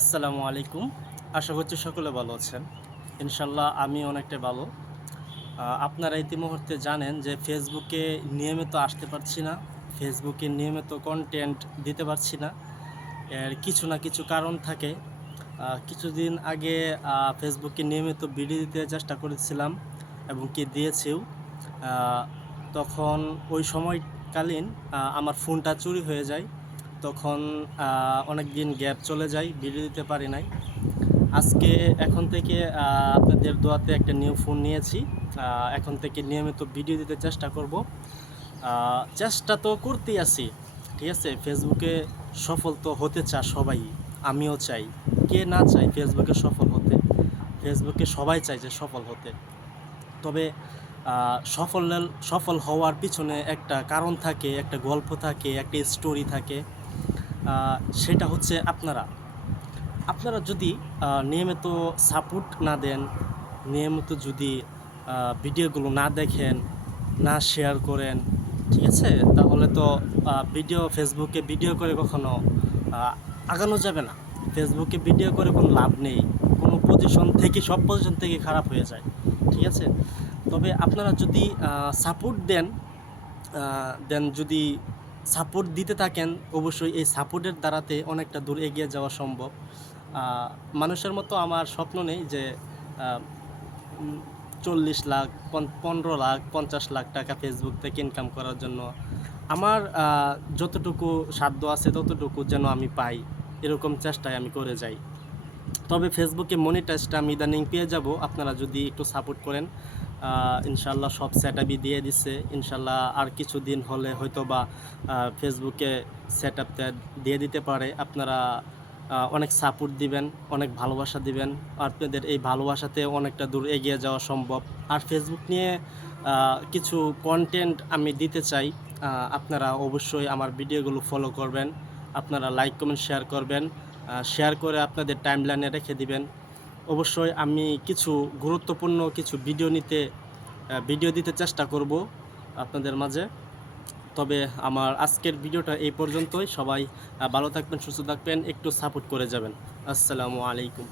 আসসালামু আলাইকুম। আশা করছি সকলে ভালো আছেন। ইনশাল্লাহ আমি অনেকটাই ভালো। আপনারা ইতিমুহূর্তে জানেন যে ফেসবুকে নিয়মিত আসতে পারছি না। ফেসবুকে নিয়মিত কনটেন্ট দিতে পারছি না। এর কিছু না কিছু কারণ থাকে। কিছুদিন আগে ফেসবুকে নিয়মিত ভিডিও দিতে চেষ্টা করেছিলাম এবং কি দিয়েছিও। আ তখন ওই সময়কালীন আমার ফোনটা চুরি হয়ে যায়। তখন অনেক দিন গ্যাপ চলে যায়, ভিডিও দিতে পারি নাই। আজকে এখন থেকে আপনাদের দোয়াতে একটা নিউ ফোন নিয়েছি। এখন থেকে নিয়মিত ভিডিও দিতে চেষ্টা করব। চেষ্টা তো করতেই আছি, ঠিক আছে? ফেসবুকে সফল তো হতে চায় সবাই, আমিও চাই। কে না চায় ফেসবুকে সফল হতে? ফেসবুকে সবাই চায় যে সফল হতে। তবে সফল হওয়ার পিছনে একটা কারণ থাকে, একটা গল্প থাকে, একটা স্টোরি থাকে। সেটা হচ্ছে আপনারা যদি নিয়মিত সাপোর্ট না দেন, নিয়মিত যদি ভিডিওগুলো না দেখেন, না শেয়ার করেন, ঠিক আছে? তাহলে তো ফেসবুকে ভিডিও করে কখনো আগানো যাবে না। ফেসবুকে ভিডিও করে কোনো লাভ নেই। কোনো পজিশন থেকে সব পজিশন থেকে খারাপ হয়ে যায়, ঠিক আছে? তবে আপনারা যদি সাপোর্ট দেন যদি সাপোর্ট দিতে থাকেন, অবশ্যই এই সাপোর্টের দ্বারাতে অনেকটা দূর এগিয়ে যাওয়া সম্ভব। মানুষের মতো আমার স্বপ্ন নেই যে আ উম ৪০ লাখ, ১৫ লাখ, ৫০ লাখ টাকা ফেসবুক থেকে ইনকাম করার জন্য। আমার যতটুকু সাধ্য আছে ততটুকু যেন আমি পাই, এরকম চেষ্টাই আমি করে যাই। তবে ফেসবুকে মনিটাইজটা আমি ইদানিং পেয়ে যাব, আপনারা যদি একটু সাপোর্ট করেন। ইনশাআল্লাহ সব সেটআপই দিয়ে দিছে। ইনশাআল্লাহ আর কিছুদিন হলে হয়তোবা ফেসবুকে সেটআপটা দিয়ে দিতে পারে। আপনারা অনেক সাপোর্ট দিবেন, অনেক ভালোবাসা দিবেন। আপনাদের এই ভালোবাসাতে অনেকটা দূর এগিয়ে যাওয়া সম্ভব। আর ফেসবুক নিয়ে কিছু কনটেন্ট আমি দিতে চাই। আপনারা অবশ্যই আমার ভিডিওগুলো ফলো করবেন। আপনারা লাইক, কমেন্ট, শেয়ার করবেন। শেয়ার করে আপনাদের টাইমলাইনে রেখে দিবেন। অবশ্যই আমি কিছু গুরুত্বপূর্ণ কিছু ভিডিও দিতে চেষ্টা করব আপনাদের মাঝে। তবে আমার আজকের ভিডিওটা এই পর্যন্তই। সবাই ভালো থাকবেন, সুস্থ থাকবেন, একটু সাপোর্ট করে যাবেন। আসসালামু আলাইকুম।